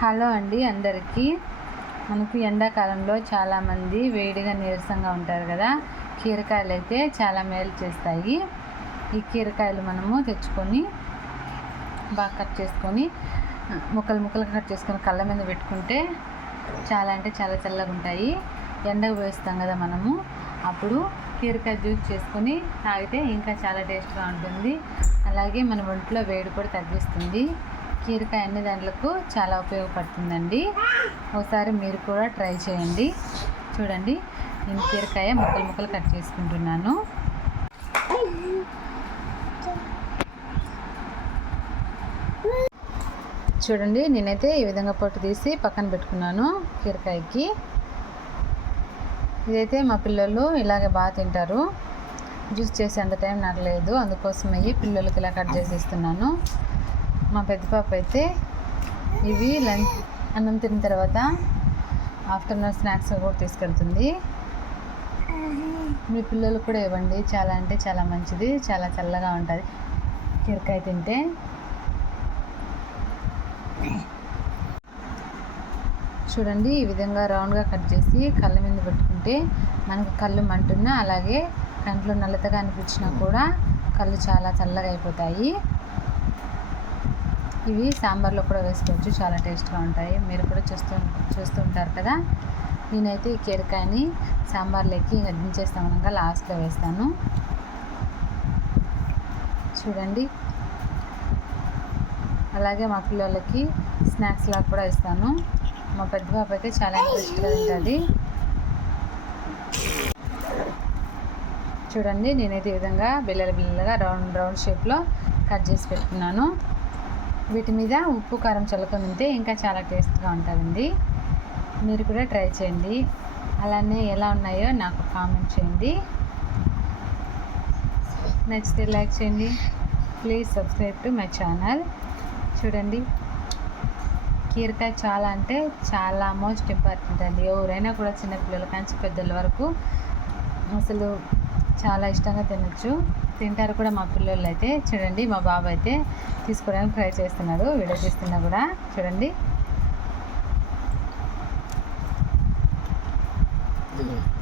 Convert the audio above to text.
Hello అండి అందరికీ. మనకు ఎండాకాలంలో చాలామంది వేడిగా నీరసంగా ఉంటారు కదా. కీరకాయలు అయితే చాలా మేలు చేస్తాయి. ఈ కీరకాయలు మనము తెచ్చుకొని బాగా కట్ చేసుకొని ముక్కలు ముక్కలు కట్ చేసుకొని కళ్ళ మీద పెట్టుకుంటే చాలా అంటే చాలా చల్లగా ఉంటాయి. ఎండకు వేస్తాం కదా మనము. అప్పుడు కీరకాయ జ్యూస్ చేసుకొని తాగితే ఇంకా చాలా టేస్ట్గా ఉంటుంది. అలాగే మన ఒంట్లో వేడి కూడా తగ్గిస్తుంది. కీరకాయ అన్ని దాంట్లకు చాలా ఉపయోగపడుతుందండి. ఒకసారి మీరు కూడా ట్రై చేయండి. చూడండి నేను కీరకాయ ముక్కలు ముక్కలు కట్ చేసుకుంటున్నాను. చూడండి నేనైతే ఈ విధంగా పొట్టు తీసి పక్కన పెట్టుకున్నాను కీరకాయకి. ఇదైతే మా పిల్లలు ఇలాగే బాగా తింటారు. జ్యూస్ చేసే అంత టైం నాకు లేదు. అందుకోసం అయ్యి పిల్లలకి ఇలా కట్ చేసి ఇస్తున్నాను. మా పెద్ద పాప అయితే ఇవి లంచ్ అన్నం తిన్న తర్వాత ఆఫ్టర్నూన్ స్నాక్స్ కూడా తీసుకెళ్తుంది. మీ పిల్లలు కూడా ఇవ్వండి. చాలా అంటే చాలా మంచిది. చాలా చల్లగా ఉంటుంది. కీరకాయ తింటే. చూడండి ఈ విధంగా రౌండ్గా కట్ చేసి కళ్ళ మీద పెట్టుకుంటే మనకు కళ్ళు మంటున్నా అలాగే కంట్లో నల్లతగా అనిపించినా కూడా కళ్ళు చాలా చల్లగా అయిపోతాయి. ఇవి సాంబార్లో కూడా వేసుకోవచ్చు చాలా టేస్ట్గా ఉంటాయి. మీరు కూడా చూస్తూ చూస్తూ ఉంటారు కదా? నేనైతే ఈ కీరకాయని సాంబార్లోకి ఇంకా దించేస్తామనగా లాస్ట్లో వేస్తాను. చూడండి. అలాగే మా పిల్లలకి స్నాక్స్ లాగా కూడా ఇస్తాను. మా పెద్ద పాప అయితే చాలా ఇంట్రెస్ట్గా ఉంటుంది. చూడండి నేనైతే ఈ విధంగా బిల్లల బిల్లలుగా రౌండ్ రౌండ్ షేప్లో కట్ చేసి పెట్టుకున్నాను. వీటి మీద ఉప్పు కారం చల్లుకొని తింటే ఇంకా చాలా టేస్ట్గా ఉంటుందండి. మీరు కూడా ట్రై చేయండి. అలానే ఎలా ఉన్నాయో నాకు కామెంట్ చేయండి. నచ్చితే లైక్ చేయండి. Please subscribe to my channel. చూడండి. కీరకాయ చాలా అంటే చాలా మోస్ట్ ఇంపార్టెంట్ అండి. ఎవరైనా కూడా చిన్నపిల్లల నుంచి పెద్దల వరకు అసలు చాలా ఇష్టంగా తినచ్చు. తింటారు కూడా మా పిల్లలు అయితే. చూడండి మా బాబు అయితే తీసుకోవడానికి ట్రై చేస్తున్నాడు. వీడియో తీస్తున్నా కూడా. చూడండి. Mm-hmm.